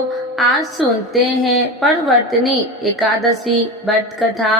आज सुनते हैं परवर्तनी एकादशी व्रत कथा।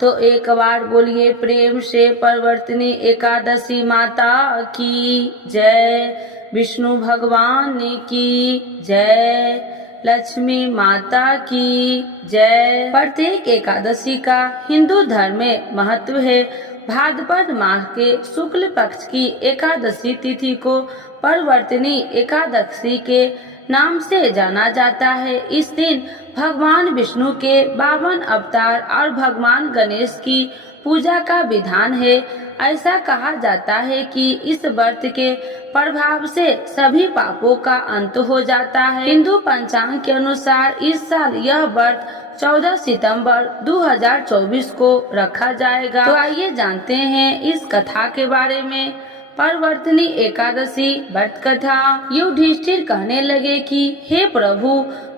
तो एक बार बोलिए प्रेम से परवर्तनी एकादशी माता की जय, विष्णु भगवान की जय, लक्ष्मी माता की जय। प्रत्येक एकादशी का हिंदू धर्म में महत्व है। भाद्रपद मास के शुक्ल पक्ष की एकादशी तिथि को परवर्तनी एकादशी के नाम से जाना जाता है। इस दिन भगवान विष्णु के 52 अवतार और भगवान गणेश की पूजा का विधान है। ऐसा कहा जाता है कि इस व्रत के प्रभाव से सभी पापों का अंत हो जाता है। हिंदू पंचांग के अनुसार इस साल यह व्रत 14 सितंबर 2024 को रखा जाएगा। तो आइए जानते हैं इस कथा के बारे में। परवर्तनी एकादशी व्रत कथा। युधिष्ठिर कहने लगे कि हे प्रभु,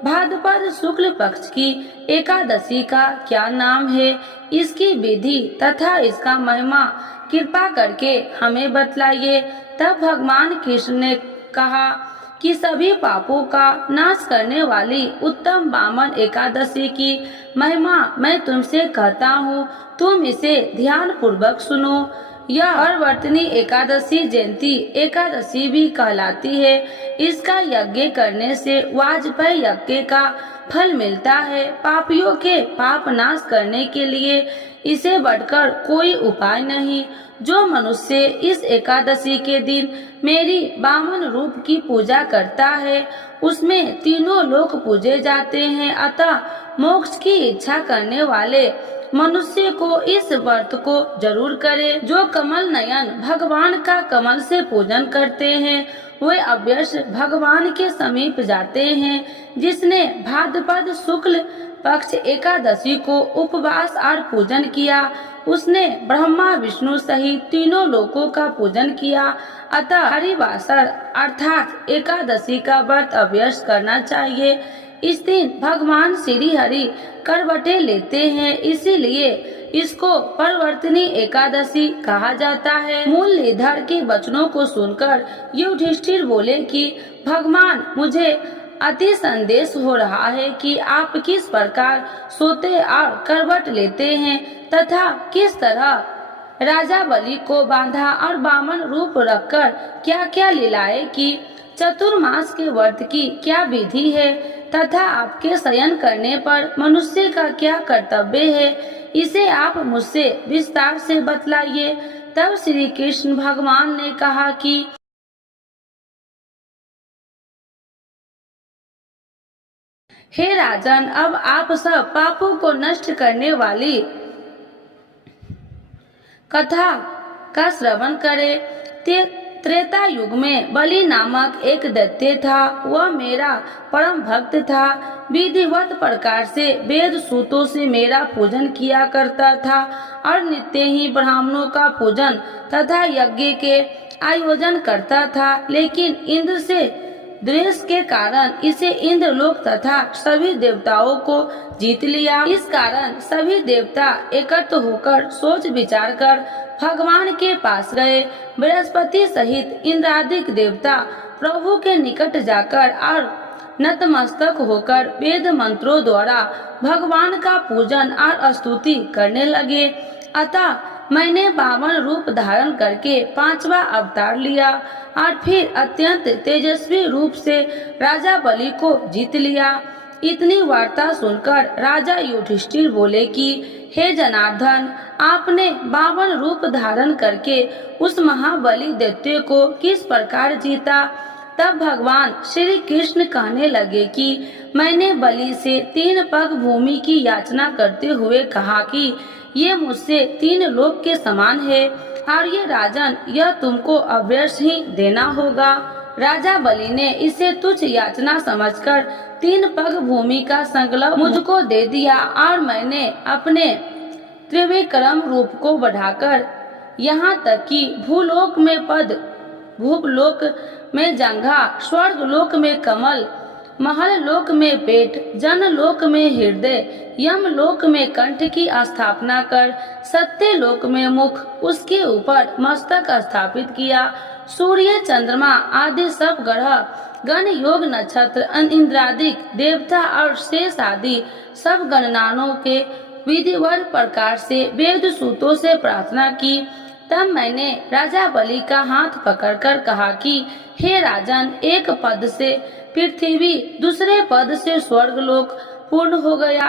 भाद्रपद शुक्ल पक्ष की एकादशी का क्या नाम है, इसकी विधि तथा इसका महिमा कृपा करके हमें बतलाइए। तब भगवान कृष्ण ने कहा कि सभी पापों का नाश करने वाली उत्तम वामन एकादशी की महिमा मैं तुमसे कहता हूँ, तुम इसे ध्यान पूर्वक सुनो। यह परवर्तनी एकादशी जयंती एकादशी भी कहलाती है। इसका यज्ञ करने से वाजपेयी यज्ञ का फल मिलता है। पापियों के पाप नाश करने के लिए इसे बढ़कर कोई उपाय नहीं। जो मनुष्य इस एकादशी के दिन मेरी वामन रूप की पूजा करता है, उसमें तीनों लोक पूजे जाते हैं। अतः मोक्ष की इच्छा करने वाले मनुष्य को इस व्रत को जरूर करे। जो कमल नयन भगवान का कमल से पूजन करते हैं, वे अवश्य भगवान के समीप जाते हैं। जिसने भाद्रपद शुक्ल पक्ष एकादशी को उपवास और पूजन किया, उसने ब्रह्मा विष्णु सहित तीनों लोकों का पूजन किया। अतः हरिवासर अर्थात एकादशी का व्रत अवश्य करना चाहिए। इस दिन भगवान श्री हरि करवटें लेते हैं, इसीलिए इसको परवर्तनी एकादशी कहा जाता है। मुरलीधर के वचनों को सुनकर युधिष्ठिर बोले कि भगवान, मुझे अति संदेश हो रहा है कि आप किस प्रकार सोते और करवट लेते हैं तथा किस तरह राजा बलि को बांधा और वामन रूप रखकर क्या क्या लीलाएं की, चतुर्मास के व्रत की क्या विधि है तथा आपके शयन करने पर मनुष्य का क्या कर्तव्य है, इसे आप मुझसे विस्तार से बतलाइए। तब श्री कृष्ण भगवान ने कहा कि हे राजन, अब आप सब पापों को नष्ट करने वाली कथा का श्रवण करें। त्रेता युग में बलि नामक एक दैत्य था। वह मेरा परम भक्त था। विधिवत प्रकार से वेद सूतों से मेरा पूजन किया करता था और नित्य ही ब्राह्मणों का पूजन तथा यज्ञ के आयोजन करता था। लेकिन इंद्र से द्वेष के कारण इसे इंद्रलोक तथा सभी देवताओं को जीत लिया। इस कारण सभी देवता एकत्र होकर सोच विचार कर भगवान के पास गए। बृहस्पति सहित इंद्रादिक देवता प्रभु के निकट जाकर और नतमस्तक होकर वेद मंत्रों द्वारा भगवान का पूजन और स्तुति करने लगे। अतः मैंने 52 रूप धारण करके 5वां अवतार लिया और फिर अत्यंत तेजस्वी रूप से राजा बलि को जीत लिया। इतनी वार्ता सुनकर राजा युधिष्ठिर बोले कि हे जनार्दन, आपने 52 रूप धारण करके उस महाबली दैत्य को किस प्रकार जीता। तब भगवान श्री कृष्ण कहने लगे कि मैंने बलि से 3 पग भूमि की याचना करते हुए कहा कि ये मुझसे 3 लोक के समान है और ये राजन, यह तुमको अवश्य ही देना होगा। राजा बलि ने इसे तुच्छ याचना समझकर 3 पग भूमि का संकल्प मुझको दे दिया और मैंने अपने त्रिविक्रम रूप को बढ़ाकर यहाँ तक कि भूलोक में पद, भूलोक में जंघा, स्वर्ग लोक में कमल, महल लोक में पेट, जन लोक में हृदय, यम लोक में कंठ की स्थापना कर सत्य लोक में मुख, उसके ऊपर मस्तक स्थापित किया। सूर्य, चंद्रमा आदि सब ग्रह गण योग नक्षत्र इंद्रादिक देवता और शेष आदि सब गणनाओं के विधिवत प्रकार से वेद सूतों से प्रार्थना की। तब मैंने राजा बलि का हाथ पकड़कर कहा कि हे राजन, एक पद से पृथ्वी, दूसरे पद से स्वर्गलोक पूर्ण हो गया,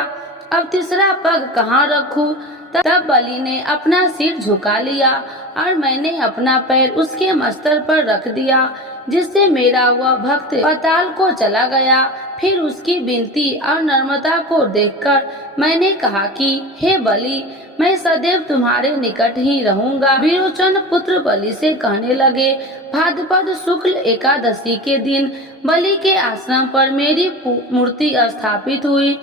अब तीसरा पग कहाँ रखूं? तब बलि ने अपना सिर झुका लिया और मैंने अपना पैर उसके मस्तक पर रख दिया, जिससे मेरा वह भक्त पाताल को चला गया। फिर उसकी विनती और नम्रता को देखकर मैंने कहा कि हे बलि, मैं सदैव तुम्हारे निकट ही रहूंगा। विरोचन पुत्र बलि से कहने लगे, भाद्रपद शुक्ल एकादशी के दिन बलि के आश्रम पर मेरी मूर्ति स्थापित हुई।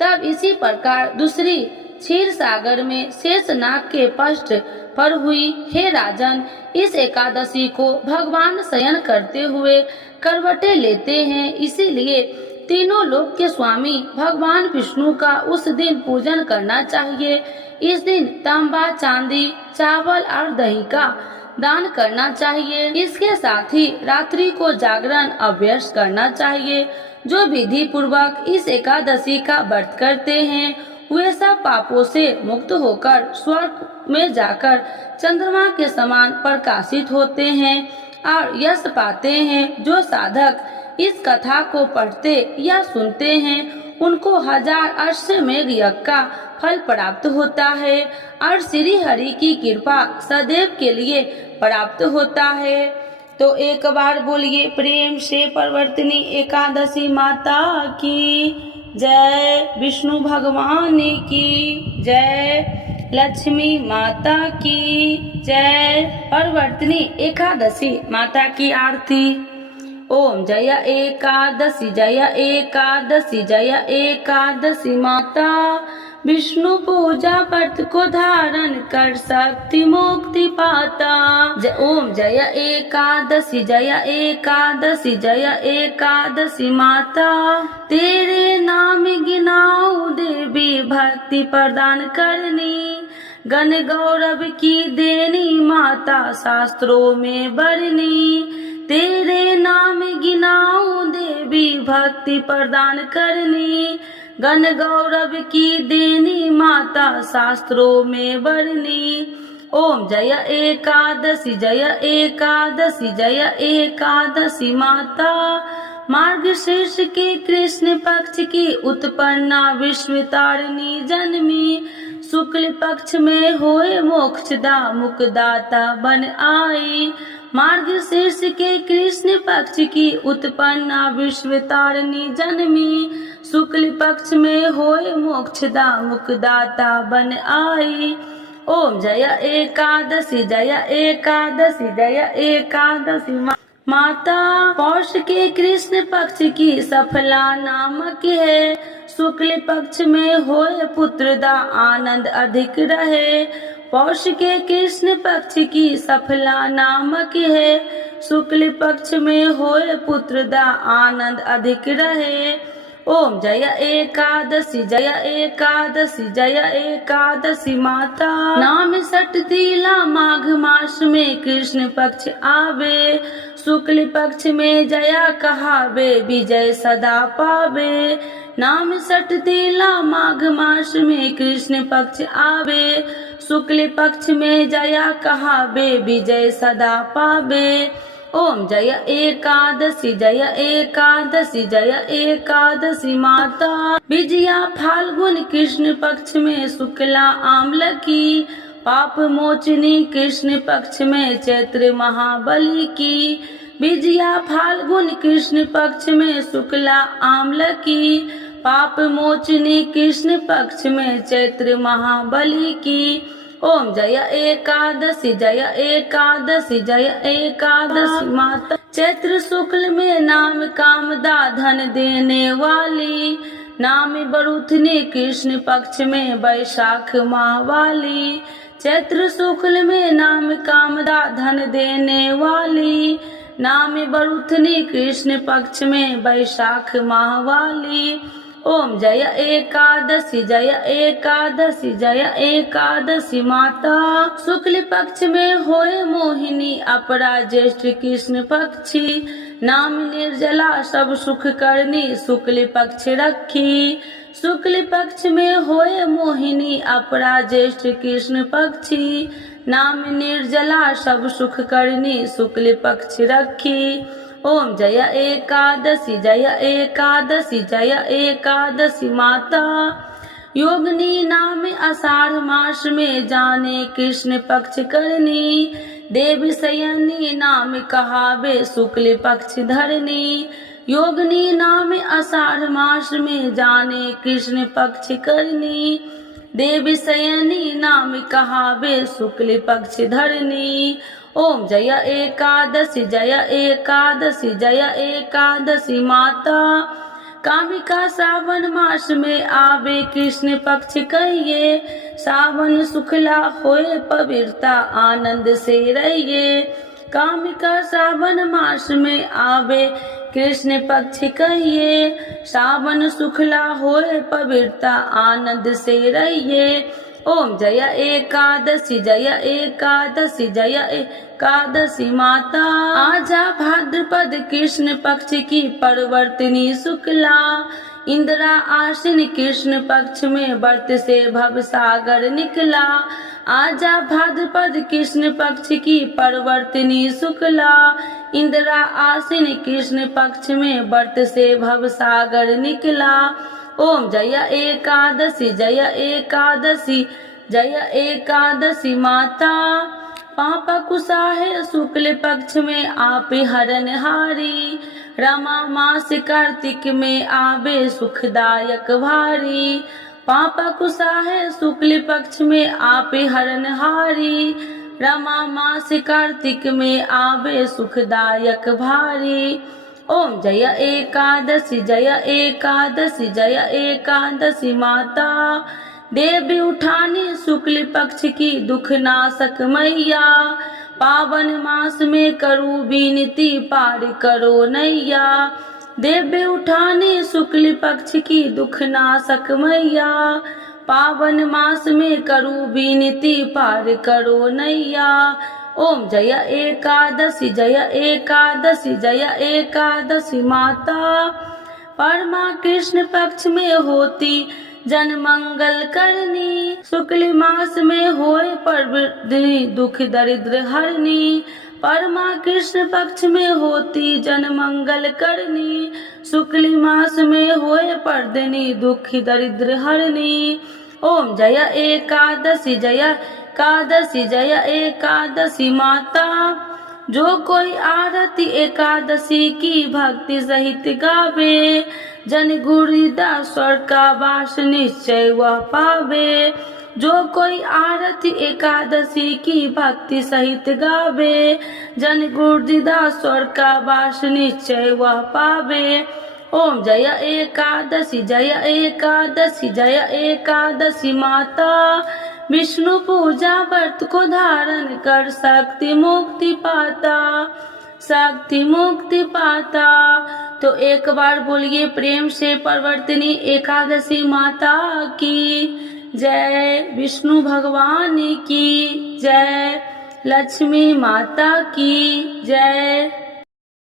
तब इसी प्रकार दूसरी क्षीर सागर में शेषनाग के पृष्ठ पर हुई। हे राजन, इस एकादशी को भगवान शयन करते हुए करवटें लेते हैं, इसीलिए तीनों लोक के स्वामी भगवान विष्णु का उस दिन पूजन करना चाहिए। इस दिन तांबा, चांदी, चावल और दही का दान करना चाहिए। इसके साथ ही रात्रि को जागरण अभ्यास करना चाहिए। जो विधि पूर्वक इस एकादशी का व्रत करते हैं वे सब पापों से मुक्त होकर स्वर्ग में जाकर चंद्रमा के समान प्रकाशित होते हैं और यश पाते हैं। जो साधक इस कथा को पढ़ते या सुनते हैं उनको 1000 अश्वमेध यज्ञ का फल प्राप्त होता है और श्री हरि की कृपा सदैव के लिए प्राप्त होता है। तो एक बार बोलिए प्रेम से परवर्तिनी एकादशी माता की जय, विष्णु भगवान की जय, लक्ष्मी माता की जय। परवर्तिनी एकादशी माता की आरती। ओम जय एकादशी, जय एकादशी, जय एकादशी माता, विष्णु पूजा व्रत को धारण कर शक्ति मुक्ति पाता। ओम जय एकादशी, जय एकादशी, जय एकादशी माता, तेरे नाम गिनाओ देवी भक्ति प्रदान करनी, गण गौरव की देनी माता शास्त्रों में वर्णी, तेरे नाम गिनाओ देवी भक्ति प्रदान करनी, गण गौरव की देनी माता शास्त्रों में वर्णी। ओम जय एकादशी, जय एकादशी, जय एकादशी माता, मार्गशीर्ष के कृष्ण पक्ष की उत्पन्ना विश्वतारिणी जन्मी, शुक्ल पक्ष में होए मोक्षदा मुक्तिदाता बन आई। मार्गशीर्ष के कृष्ण पक्ष की उत्पन्ना विश्वतारिणी जन्मी, शुक्ल पक्ष में होए मोक्षदा मुक्तिदाता बन आई। ओम जय एकादशी, जय एकादशी, जय एकादशी माता, पौष के कृष्ण पक्ष की सफला नामक है, शुक्ल पक्ष में होए पुत्रदा आनंद अधिक रहे। पौष के कृष्ण पक्ष की सफला नामक है, शुक्ल पक्ष में होए पुत्रदा आनंद अधिक रहे। ओम जय एकादशी, जय एकादशी, जय एकादशी माता, नाम सट तिला माघ मास में कृष्ण पक्ष आवे, शुक्ल पक्ष में जया कहावे विजय सदा पावे। नाम सट तिला माघ मास में कृष्ण पक्ष आवे, शुक्ल पक्ष में जया कहावे विजय सदा पावे। ओम जय एकादशी, जय एकादशी, जय एकादशी माता, विजया फाल्गुन कृष्ण पक्ष में शुक्ला आम्ल की, पाप मोचनी कृष्ण पक्ष में चैत्र महाबली की। विजया फाल्गुन कृष्ण पक्ष में शुक्ला आम्ल की, पाप मोचनी कृष्ण पक्ष में चैत्र महाबली की। ओम जय एकादशी, जय एकादशी, जय एकादशी माता, चैत्र शुक्ल में नाम कामदा धन देने वाली, नाम बरुथनी कृष्ण पक्ष में वैशाख माह वाली। चैत्र शुक्ल में नाम कामदा धन देने वाली, नाम बरुथनी कृष्ण पक्ष में वैशाख माह वाली। ओम जय एकादशी, जय एकादशी, जय एकादशी माता, शुक्ल पक्ष में होए मोहिनी अपरा ज्येष्ठ कृष्ण पक्षी, नाम निर्जला सब सुख करनी शुक्ल पक्ष रखी। शुक्ल पक्ष में होए मोहिनी अपरा ज्येष्ठ कृष्ण पक्षी। नाम निर्जला सब सुख करनी शुक्ल पक्ष रखी। ओम जय एकादशी जय एकादशी जय एकादशी माता। योगिनी नाम आषाढ़ मास में जाने कृष्ण पक्ष करनी। देव शयनी नाम कहावे शुक्ल पक्ष धरनी। योगिनी नाम आषाढ़ मास में जाने कृष्ण पक्ष करनी। देव शयनी नाम कहावे शुक्ल पक्ष धरनी। ओम जय एकादशी जय एकादशी जय एकादशी माता। कामिका सावन मास में आवे कृष्ण पक्ष कहिए। सावन सुखला होए पवित्रता आनंद से रहिए। कामिका सावन मास में आवे कृष्ण पक्ष कहिए। सावन सुखला होए पवित्रता आनंद से रहिए। ओम जय एकादशी जय एकादशी जय एकादशी माता। आजा भाद्रपद कृष्ण पक्ष की परवर्तिनी शुक्ला। इंदिरा आश्विन कृष्ण पक्ष में व्रत से भव सागर निकला। आजा भाद्रपद कृष्ण पक्ष की परवर्तिनी शुक्ला। इंदिरा आश्विन कृष्ण पक्ष में व्रत से भव सागर निकला। ओम जय एकादशी जय एकादशी जय एकादशी माता। पापा कुसाहे शुक्ल पक्ष में आपे हरनहारी। रमा मास कार्तिक में आवे सुखदायक भारी। पापा कुसाहे शुक्ल पक्ष में आपे हरनहारी। रमा मास कार्तिक में आवे सुखदायक भारी। ओम जय एकादशी जय एकादशी जय एकादशी माता। देवी उठानी शुक्ल पक्ष की दुख नाशक मैया। पावन मास में करू विनती पार करो नैया। देवी उठानी शुक्ल पक्ष की दुख नाशक मैया। पावन मास में करू विनती पार करो नैया। ओम जय एकादशी जय एकादशी जय एकादशी माता। परमा कृष्ण पक्ष में होती जन मंगल करनी। शुक्ल मास में होए परवर्तिनी दुख दरिद्र हरनी। परमा कृष्ण पक्ष में होती जन मंगल करनी। शुक्ल मास में होए परवर्तिनी दुख दरिद्र हरनी। ओम जय एकादशी जय एकादशी जय एकादशी माता। जो कोई आरती एकादशी की भक्ति सहित गावे। जन गुरुदास स्वर का वास निश्चय वह पावे। जो कोई आरती एकादशी की भक्ति सहित गावे। जन गुरुदास स्वर का वास निश्चय वह पावे। ओम जय एकादशी जय एकादशी जय एकादशी माता। विष्णु पूजा व्रत को धारण कर शक्ति मुक्ति पाता। शक्ति मुक्ति पाता। तो एक बार बोलिए प्रेम से परवर्तिनी एकादशी माता की जय। विष्णु भगवान की जय। लक्ष्मी माता की जय।